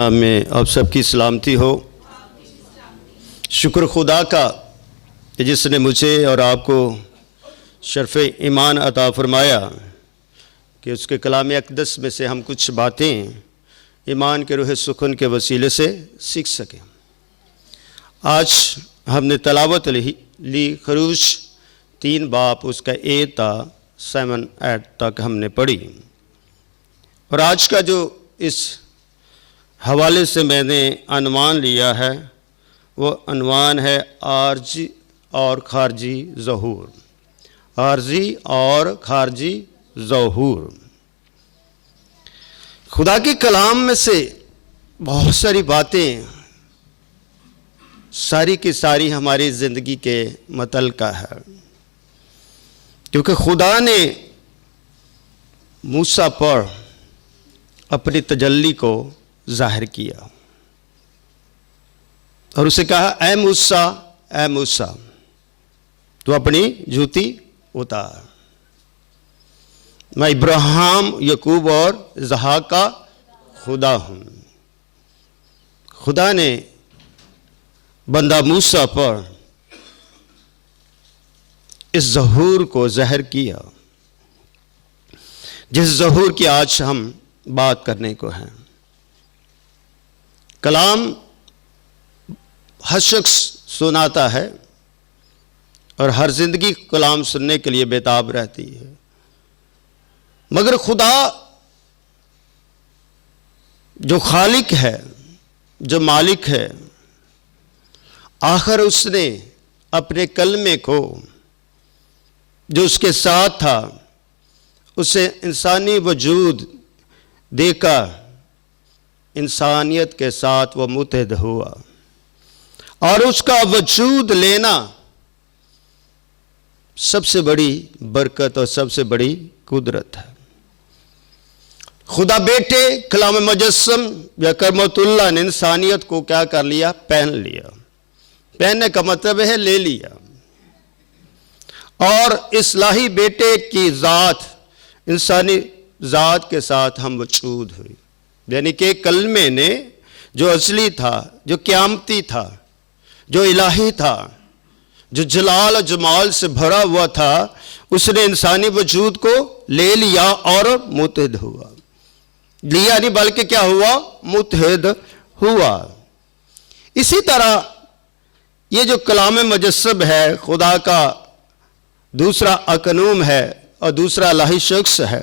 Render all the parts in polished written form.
میں آپ سب کی سلامتی ہو۔ شکر خدا کا کہ جس نے مجھے اور آپ کو شرف ایمان عطا فرمایا کہ اس کے کلام اقدس میں سے ہم کچھ باتیں ایمان کے روح سکون کے وسیلے سے سیکھ سکیں۔ آج ہم نے تلاوت لی خروج 3 باب اس کا 8 تا 7 تک ہم نے پڑھی، اور آج کا جو اس حوالے سے میں نے عنوان لیا ہے وہ عنوان ہے عارضی اور خارجی ظہور۔ عارضی اور خارجی ظہور۔ خدا کے کلام میں سے بہت ساری باتیں ساری کی ساری ہماری زندگی کے متعلقہ ہے، کیونکہ خدا نے موسیٰ پر اپنی تجلی کو ظاہر کیا اور اسے کہا اے موسیٰ، اے موسیٰ تو اپنی جوتی اتار، میں ابراہیم، یعقوب اور اسحاق کا خدا ہوں۔ خدا نے بندہ موسیٰ پر اس ظہور کو ظاہر کیا جس ظہور کی آج ہم بات کرنے کو ہیں۔ کلام ہر شخص سناتا ہے اور ہر زندگی کلام سننے کے لیے بیتاب رہتی ہے، مگر خدا جو خالق ہے، جو مالک ہے، آخر اس نے اپنے کلمے کو جو اس کے ساتھ تھا اسے انسانی وجود دے کر انسانیت کے ساتھ وہ متحد ہوا، اور اس کا وجود لینا سب سے بڑی برکت اور سب سے بڑی قدرت ہے۔ خدا بیٹے کلام مجسم یا کلمت اللہ نے انسانیت کو کیا کر لیا؟ پہن لیا۔ پہننے کا مطلب ہے لے لیا، اور اصلاحی بیٹے کی ذات انسانی ذات کے ساتھ ہم وجود ہوئی، یعنی کہ کلمے نے جو اصلی تھا، جو قیامتی تھا، جو الہی تھا، جو جلال و جمال سے بھرا ہوا تھا، اس نے انسانی وجود کو لے لیا اور متحد ہوا۔ لیا نہیں بلکہ کیا ہوا؟ متحد ہوا۔ اسی طرح یہ جو کلام مجسم ہے خدا کا دوسرا اکنوم ہے اور دوسرا الہی شخص ہے،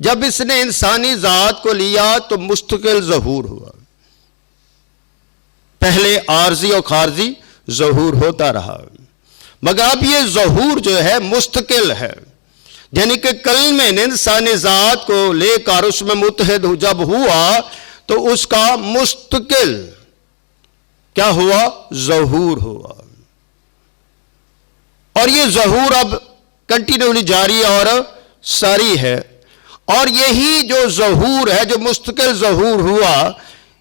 جب اس نے انسانی ذات کو لیا تو مستقل ظہور ہوا۔ پہلے عارضی اور خارجی ظہور ہوتا رہا، مگر اب یہ ظہور جو ہے مستقل ہے، یعنی کہ کلمے نے انسانی ذات کو لے کر اس میں متحد جب ہوا تو اس کا مستقل کیا ہوا؟ ظہور ہوا، اور یہ ظہور اب کنٹینیولی جاری اور ساری ہے، اور یہی جو ظہور ہے، جو مستقل ظہور ہوا،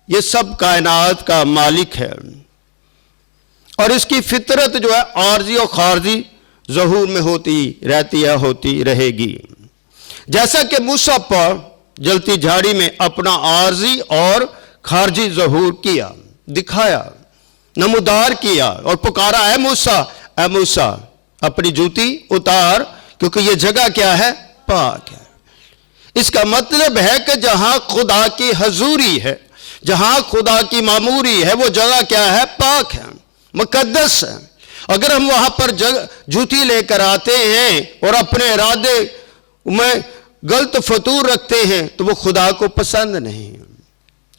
یہ سب کائنات کا مالک ہے، اور اس کی فطرت جو ہے عارضی اور خارجی ظہور میں ہوتی رہتی ہے، ہوتی رہے گی۔ جیسا کہ موسیٰ پر جلتی جھاڑی میں اپنا عارضی اور خارجی ظہور کیا، دکھایا، نمودار کیا اور پکارا اے موسیٰ، اے موسیٰ اپنی جوتی اتار، کیونکہ یہ جگہ کیا ہے؟ پاک ہے۔ اس کا مطلب ہے کہ جہاں خدا کی حضوری ہے، جہاں خدا کی معموری ہے، وہ جگہ کیا ہے؟ پاک ہے، مقدس ہے۔ اگر ہم وہاں پر جوتی لے کر آتے ہیں اور اپنے ارادے میں غلط فطور رکھتے ہیں تو وہ خدا کو پسند نہیں۔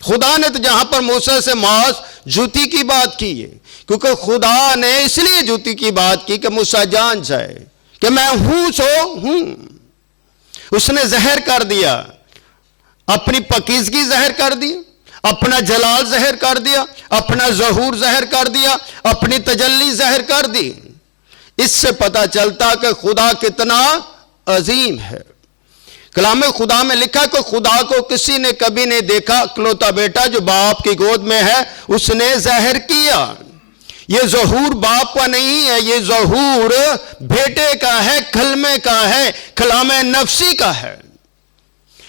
خدا نے تو جہاں پر موسیٰ سے محض جوتی کی بات کی ہے، کیونکہ خدا نے اس لیے جوتی کی بات کی کہ موسیٰ جان جائے کہ میں ہوں سو ہوں۔ اس نے ظاہر کر دیا، اپنی پاکیزگی ظاہر کر دی، اپنا جلال ظاہر کر دیا، اپنا ظہور ظاہر کر دیا، اپنی تجلی ظاہر کر دی۔ اس سے پتہ چلتا کہ خدا کتنا عظیم ہے۔ کلام خدا میں لکھا کہ خدا کو کسی نے کبھی نہیں دیکھا، اکلوتا بیٹا جو باپ کی گود میں ہے اس نے ظاہر کیا۔ یہ ظہور باپ کا نہیں ہے، یہ ظہور بیٹے کا ہے، کلمے کا ہے، کلام نفسی کا ہے۔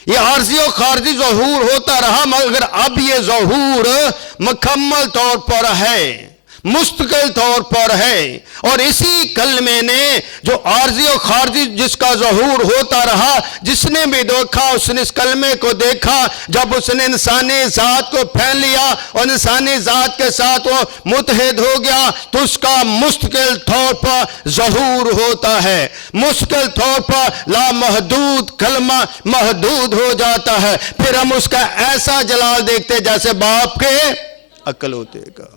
یہ عارضی اور خارجی ظہور ہوتا رہا، مگر اب یہ ظہور مکمل طور پر ہے، مستقل طور پر ہے۔ اور اسی کلمے نے جو عارضی اور خارجی جس کا ظہور ہوتا رہا، جس نے بھی دیکھا اس نے اس کلمے کو دیکھا، جب اس نے انسانی ذات کو پھیل لیا اور انسانی ذات کے ساتھ وہ متحد ہو گیا، تو اس کا مستقل طور پر ظہور ہوتا ہے، مستقل طور پر لامحدود کلمہ محدود ہو جاتا ہے۔ پھر ہم اس کا ایسا جلال دیکھتے جیسے باپ کے عقل ہوتے گا،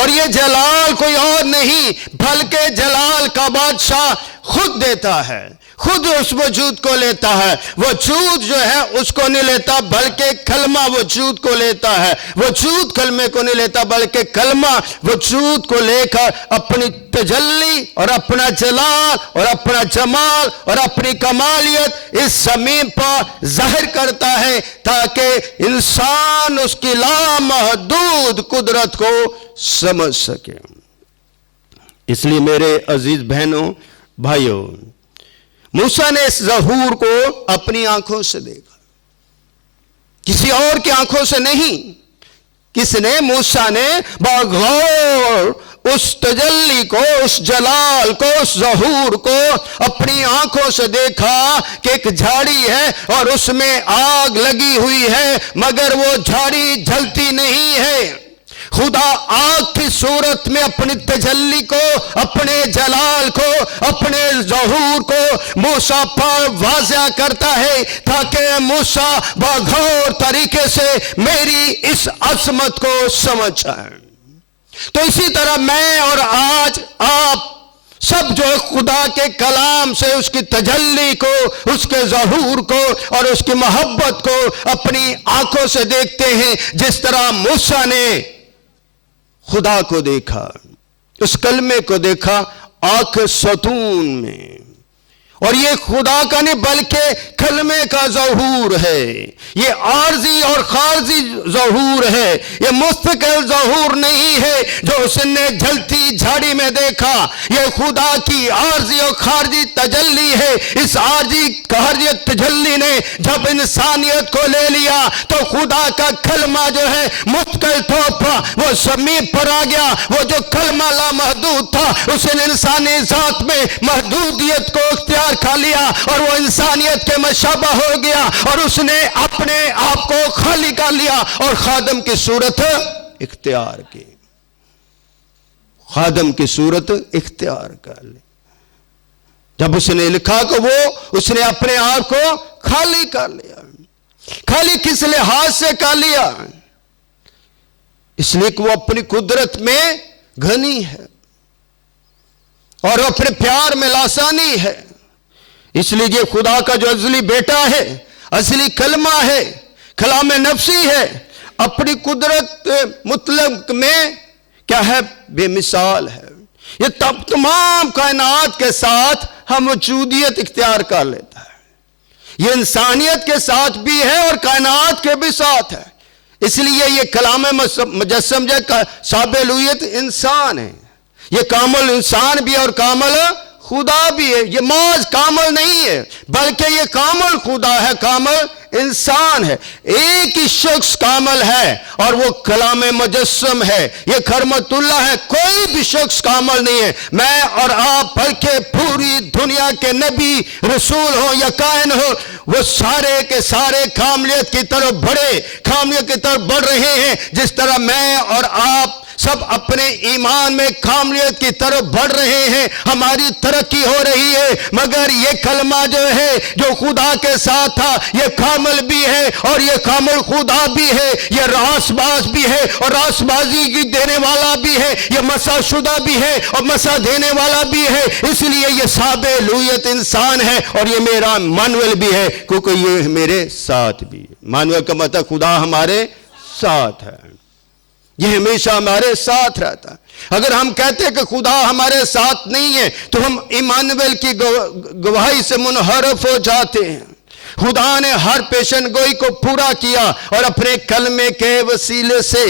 اور یہ جلال کوئی اور نہیں بلکہ جلال کا بادشاہ خود دیتا ہے، خود اس وجود کو لیتا ہے۔ وجود جو ہے اس کو نہیں لیتا بلکہ کلمہ وجود کو لیتا ہے، وجود کلمے کو نہیں لیتا بلکہ کلمہ وجود کو لے کر اپنی تجلی اور اپنا جلال اور اپنا جمال اور اپنی کمالیت اس زمین پر ظاہر کرتا ہے، تاکہ انسان اس کی لامحدود قدرت کو سمجھ سکے۔ اس لیے میرے عزیز بہنوں بھائیوں، موسیٰ نے اس ظہور کو اپنی آنکھوں سے دیکھا، کسی اور کی آنکھوں سے نہیں۔ کس نے؟ موسیٰ نے بغور اس تجلی کو، اس جلال کو، اس ظہور کو اپنی آنکھوں سے دیکھا کہ ایک جھاڑی ہے اور اس میں آگ لگی ہوئی ہے، مگر وہ جھاڑی جلتی نہیں ہے۔ خدا آگ کی صورت میں اپنی تجلی کو، اپنے جلال کو، اپنے ظہور کو موسیٰ پر واضح کرتا ہے، تاکہ موسیٰ بغور طریقے سے میری اس عظمت کو سمجھ جائے۔ تو اسی طرح میں اور آج آپ سب جو خدا کے کلام سے اس کی تجلی کو، اس کے ظہور کو اور اس کی محبت کو اپنی آنکھوں سے دیکھتے ہیں، جس طرح موسیٰ نے خدا کو دیکھا، اس کلمے کو دیکھا آنکھ ستون میں۔ اور یہ خدا کا نہیں بلکہ کلمے کا ظہور ہے، یہ عارضی اور خارجی ظہور ہے، یہ مستقل ظہور نہیں ہے جو اس نے جلتی جھاڑی میں دیکھا۔ یہ خدا کی عارضی اور خارجی تجلی ہے۔ اس عارضی خارجی تجلی نے جب انسانیت کو لے لیا تو خدا کا کلمہ جو ہے مستقل طور پر وہ زمین پر آ گیا۔ وہ جو کلمہ لامحدود تھا اس نے انسانی ذات میں محدودیت کو اختیار کھا لیا اور وہ انسانیت کے مشابہ ہو گیا، اور اس نے اپنے آپ کو خالی کر لیا اور خادم کی صورت اختیار کی، خادم کی صورت اختیار کر لی۔ جب اس نے لکھا کہ اس نے اپنے آپ کو خالی کر لیا۔ خالی کس لحاظ سے کر لیا؟ اس لیے کہ وہ اپنی قدرت میں گھنی ہے اور اپنے پیار میں لاسانی ہے۔ اس لیے یہ خدا کا جو ازلی بیٹا ہے، ازلی کلمہ ہے، کلام نفسی ہے، اپنی قدرت مطلق میں کیا ہے؟ بے مثال ہے۔ یہ تمام کائنات کے ساتھ ہم وجودیت اختیار کر لیتا ہے۔ یہ انسانیت کے ساتھ بھی ہے اور کائنات کے بھی ساتھ ہے۔ اس لیے یہ کلام مجسم جو صاحب الوہیت انسان ہے، یہ کامل انسان بھی اور کامل خدا بھی ہے۔ یہ محض کامل نہیں ہے بلکہ یہ کامل خدا ہے، کامل انسان ہے۔ ایک ہی شخص کامل ہے اور وہ کلام مجسم ہے، یہ خرمت اللہ ہے۔ کوئی بھی شخص کامل نہیں ہے، میں اور آپ بلکہ پوری دنیا کے نبی رسول ہوں یا کائن ہوں، وہ سارے کے سارے کاملیت کی طرف کاملیت کی طرف بڑھ رہے ہیں، جس طرح میں اور آپ سب اپنے ایمان میں کاملیت کی طرف بڑھ رہے ہیں، ہماری ترقی ہو رہی ہے۔ مگر یہ کلمہ جو ہے جو خدا کے ساتھ تھا، یہ کامل بھی ہے اور یہ کامل خدا بھی ہے، یہ راست باز بھی ہے اور راست بازی کی دینے والا بھی ہے، یہ مسا شدہ بھی ہے اور مسا دینے والا بھی ہے۔ اس لیے یہ صاحب الوہیت انسان ہے اور یہ میرا مانویل بھی ہے، کیونکہ یہ میرے ساتھ بھی ہے۔ مانویل کا مطلب خدا ہمارے ساتھ ہے، یہ ہمیشہ ہمارے ساتھ رہتا ہے۔ اگر ہم کہتے ہیں کہ خدا ہمارے ساتھ نہیں ہے تو ہم ایمانویل کی گواہی سے منحرف ہو جاتے ہیں۔ خدا نے ہر پیشن گوئی کو پورا کیا اور اپنے کلمے کے وسیلے سے.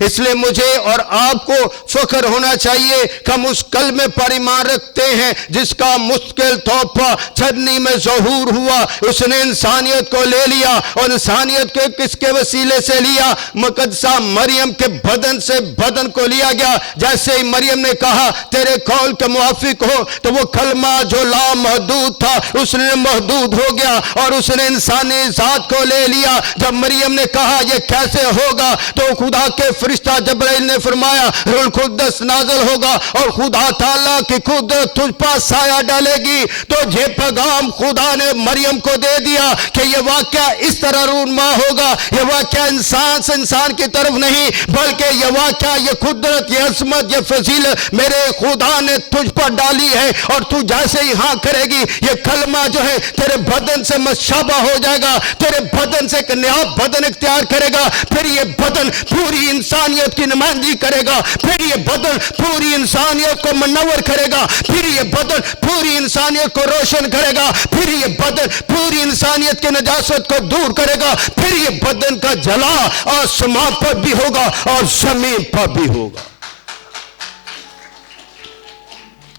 اس لیے مجھے اور آپ کو فخر ہونا چاہیے کہ ہم اس کلمے پر ایمان رکھتے ہیں جس کا مستقل طور پر چھڑنی میں ظہور ہوا. اس نے انسانیت کو لے لیا اور انسانیت کو کس کے وسیلے سے لیا؟ مقدسہ مریم کے بدن سے بدن کو لیا گیا. جیسے ہی مریم نے کہا تیرے قول کے موافق ہو، تو وہ کلمہ جو لامحدود تھا اس نے محدود ہو گیا اور اس نے انسانی ذات کو لے لیا. جب مریم نے کہا یہ کیسے ہوگا، تو خدا کے فرشتہ جبرائیل نے فرمایا روح القدس نازل ہوگا اور خدا تعالیٰ کی قدرت تجھ پر سایہ ڈالے گی. تو یہ پیغام خدا نے مریم کو دے دیا کہ یہ واقعہ اس طرح رونما ہوگا. یہ واقعہ انسان سے انسان کی طرف نہیں، بلکہ یہ واقعہ، یہ قدرت، یہ عظمت، یہ فضیلت میرے خدا نے تجھ پر ڈالی ہے. اور تو جیسے ہی ہاں کرے گی، یہ کلمہ جو ہے تیرے بدن سے مشابہ ہو جائے گا، تیرے بدن سے ایک نیا بدن اختیار کرے گا. پھر یہ بدن پوری انسانیت کی نمائندگی کرے گا. پھر یہ بدن پوری انسانیت کو منور کرے گا. پھر یہ بدن پوری انسانیت کو روشن کرے گا. پھر یہ بدن پوری انسانیت کی نجاست کو دور کرے گا. پھر یہ بدن کا جلا آسمان پر بھی ہوگا اور زمین پر بھی ہوگا،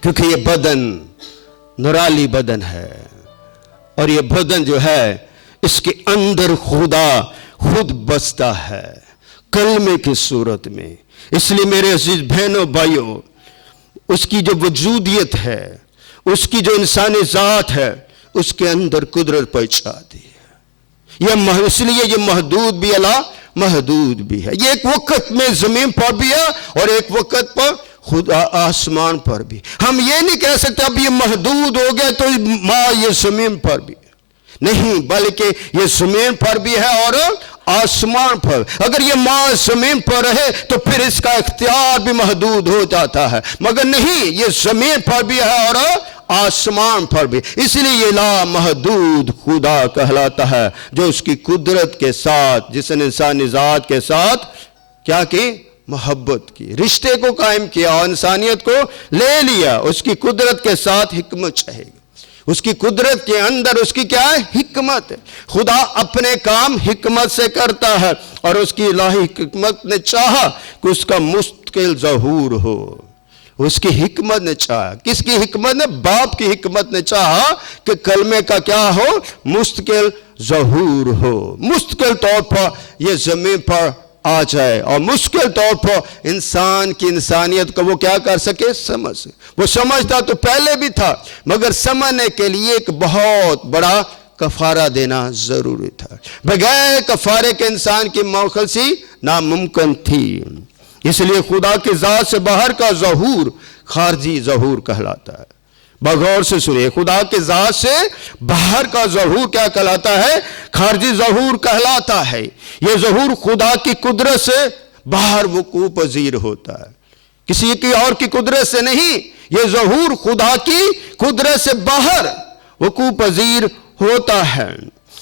کیونکہ یہ بدن نورالی بدن ہے اور یہ بدن جو ہے اس کے اندر خدا خود بستا ہے کلمے کی صورت میں. اس لیے میرے عزیز بہنوں بھائیوں، اس کی جو وجودیت ہے، اس کی جو انسانی ذات ہے، اس کے اندر قدرت پہچاتی ہے. اس لیے یہ محدود بھی اللہ محدود بھی ہے. یہ ایک وقت میں زمین پر بھی ہے اور ایک وقت پر خدا آسمان پر بھی. ہم یہ نہیں کہہ سکتے اب یہ محدود ہو گیا تو یہ زمین پر بھی نہیں، بلکہ یہ زمین پر بھی ہے اور آسمان پر. اگر یہ ماں زمین پر رہے تو پھر اس کا اختیار بھی محدود ہو جاتا ہے، مگر نہیں، یہ زمین پر بھی ہے اور آسمان پر بھی. اس لیے یہ لامحدود خدا کہلاتا ہے، جو اس کی قدرت کے ساتھ، جس نے انسانی ذات کے ساتھ کیا کی؟ محبت کی، رشتے کو قائم کیا اور انسانیت کو لے لیا. اس کی قدرت کے ساتھ حکمت چاہے گی. اس کی قدرت کے اندر اس کی کیا ہے؟ حکمت ہے. خدا اپنے کام حکمت سے کرتا ہے اور اس کی الہی حکمت نے چاہا کہ اس کا مستقل ظہور ہو. اس کی حکمت نے چاہا. کس کی حکمت نے؟ باپ کی حکمت نے چاہا کہ کلمے کا کیا ہو؟ مستقل ظہور ہو. مستقل طور پر یہ زمین پر آ جائے اور مشکل طور پر انسان کی انسانیت کو وہ کیا کر سکے؟ سمجھ. وہ سمجھتا تو پہلے بھی تھا، مگر سمجھنے کے لیے ایک بہت بڑا کفارہ دینا ضروری تھا. بغیر کفارے کے انسان کی موخصی ناممکن تھی. اس لیے خدا کی ذات سے باہر کا ظہور خارجی ظہور کہلاتا ہے. بغور سے سنیے، خدا کی ذات سے باہر کا ظہور کیا کہلاتا ہے؟ خارجی ظہور کہلاتا ہے. یہ ظہور خدا کی قدرت سے باہر وقوع پذیر ہوتا ہے، کسی کی اور کی قدرت سے نہیں. یہ ظہور خدا کی قدرت سے باہر وقوع پذیر ہوتا ہے،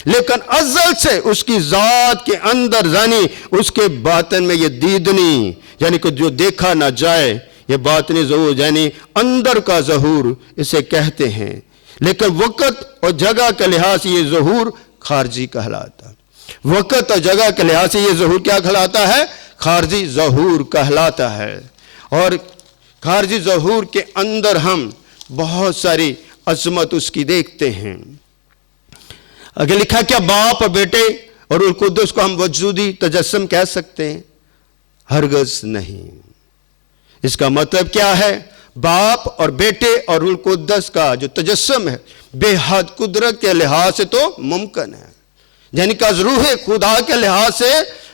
لیکن ازل سے اس کی ذات کے اندر، یعنی اس کے باطن میں یہ دیدنی، یعنی کہ جو دیکھا نہ جائے، یہ باطنی ظہور یعنی اندر کا ظہور اسے کہتے ہیں. لیکن وقت اور جگہ کے لحاظ سے یہ ظہور خارجی کہلاتا ہے. وقت اور جگہ کے لحاظ سے یہ ظہور کیا کہلاتا ہے؟ خارجی ظہور کہلاتا ہے. اور خارجی ظہور کے اندر ہم بہت ساری عظمت اس کی دیکھتے ہیں. اگر لکھا کیا باپ اور بیٹے اور روح القدس کو ہم وجودی تجسم کہہ سکتے ہیں؟ ہرگز نہیں. اس کا مطلب کیا ہے؟ باپ اور بیٹے اور روح القدس کا جو تجسم ہے بے حد قدرت کے لحاظ سے تو ممکن ہے، یعنی کہ از روح خدا کے لحاظ سے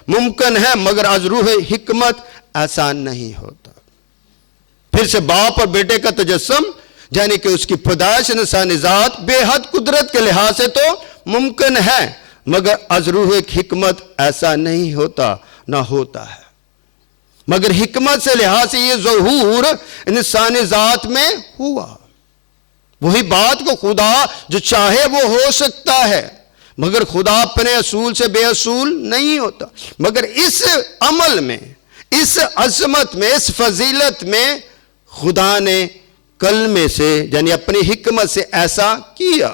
ممکن ہے، مگر از روح حکمت آسان نہیں ہوتا. پھر سے باپ اور بیٹے کا تجسم یعنی کہ اس کی پیدائش انسانی ذات بے حد قدرت کے لحاظ سے تو ممکن ہے، مگر از روح حکمت ایسا نہیں ہوتا، نہ ہوتا ہے. مگر حکمت سے لحاظ سے یہ ظہور انسانی ذات میں ہوا. وہی بات کو خدا جو چاہے وہ ہو سکتا ہے، مگر خدا اپنے اصول سے بے اصول نہیں ہوتا. مگر اس عمل میں، اس عظمت میں، اس فضیلت میں خدا نے کلمے سے یعنی اپنی حکمت سے ایسا کیا.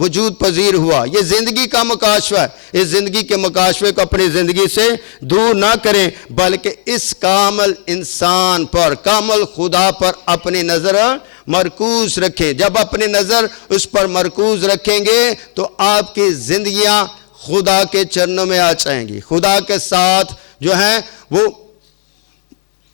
وجود پذیر ہوا۔ یہ زندگی کا مکاشفہ ہے۔ اس زندگی کے مکاشفے کو اپنی زندگی سے دور نہ کریں، بلکہ اس کامل انسان پر، کامل خدا پر اپنی نظر مرکوز رکھیں۔ جب اپنی نظر اس پر مرکوز رکھیں گے تو آپ کی زندگیاں خدا کے چرنوں میں آ جائیں گی، خدا کے ساتھ جو ہیں وہ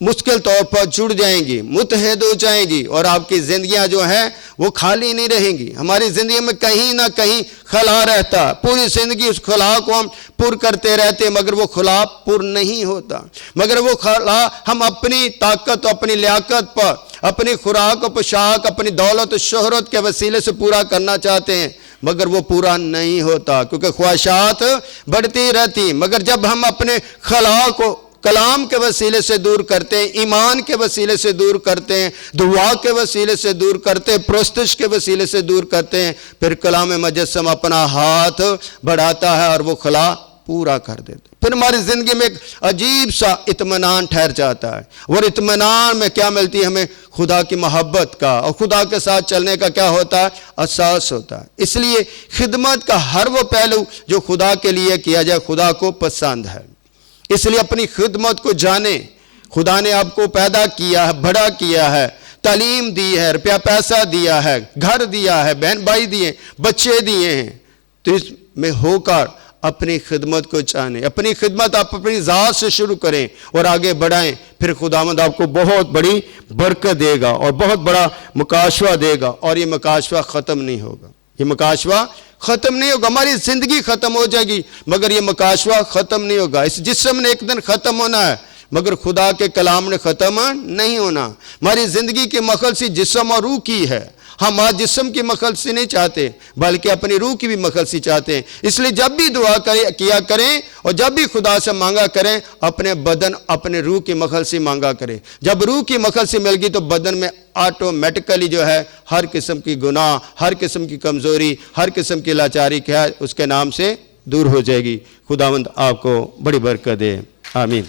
مشکل طور پر جڑ جائیں گی، متحد ہو جائیں گی، اور آپ کی زندگیاں جو ہیں وہ خالی نہیں رہیں گی۔ ہماری زندگی میں کہیں نہ کہیں خلا رہتا، پوری زندگی اس خلا کو ہم پر کرتے رہتے، مگر وہ خلا پر نہیں ہوتا، مگر وہ خلا ہم اپنی طاقت، اپنی لیاقت پر، اپنی خوراک و پوشاک، اپنی دولت و شہرت کے وسیلے سے پورا کرنا چاہتے ہیں، مگر وہ پورا نہیں ہوتا، کیونکہ خواہشات بڑھتی رہتی۔ مگر جب ہم اپنے خلا کو کلام کے وسیلے سے دور کرتے ہیں، ایمان کے وسیلے سے دور کرتے ہیں، دعا کے وسیلے سے دور کرتے ہیں، پرستش کے وسیلے سے دور کرتے ہیں، پھر کلام مجسم اپنا ہاتھ بڑھاتا ہے اور وہ خلا پورا کر دیتا ہے۔ پھر ہماری زندگی میں ایک عجیب سا اطمینان ٹھہر جاتا ہے، اور اطمینان میں کیا ملتی ہے ہمیں؟ خدا کی محبت کا اور خدا کے ساتھ چلنے کا کیا ہوتا ہے؟ احساس ہوتا ہے۔ اس لیے خدمت کا ہر وہ پہلو جو خدا کے لیے کیا جائے خدا کو پسند ہے۔ اس لیے اپنی خدمت کو جانیں۔ خدا نے آپ کو پیدا کیا ہے، بڑا کیا ہے، تعلیم دی ہے، روپیہ پیسہ دیا ہے، گھر دیا ہے، بہن بھائی دیے، بچے دیے ہیں، تو اس میں ہو کر اپنی خدمت کو جانیں۔ اپنی خدمت آپ اپنی ذات سے شروع کریں اور آگے بڑھائیں، پھر خداوند آپ کو بہت بڑی برکت دے گا اور بہت بڑا مکاشفہ دے گا، اور یہ مکاشفہ ختم نہیں ہوگا۔ یہ مکاشفہ ختم نہیں ہوگا، ہماری زندگی ختم ہو جائے گی مگر یہ مکاشفہ ختم نہیں ہوگا۔ اس جسم نے ایک دن ختم ہونا ہے، مگر خدا کے کلام نے ختم نہیں ہونا۔ ہماری زندگی کی مخلصی جسم اور روح کی ہے۔ ہم آج جسم کی مخلصی نہیں چاہتے بلکہ اپنی روح کی بھی مخلصی چاہتے ہیں۔ اس لیے جب بھی دعا کیا کریں اور جب بھی خدا سے مانگا کریں، اپنے بدن، اپنے روح کی مخلصی مانگا کریں۔ جب روح کی مخلصی مل گئی تو بدن میں آٹومیٹکلی جو ہے ہر قسم کی گناہ، ہر قسم کی کمزوری، ہر قسم کی لاچاری کیا ہے اس کے نام سے دور ہو جائے گی۔ خداوند آپ کو بڑی برکت دے، آمین۔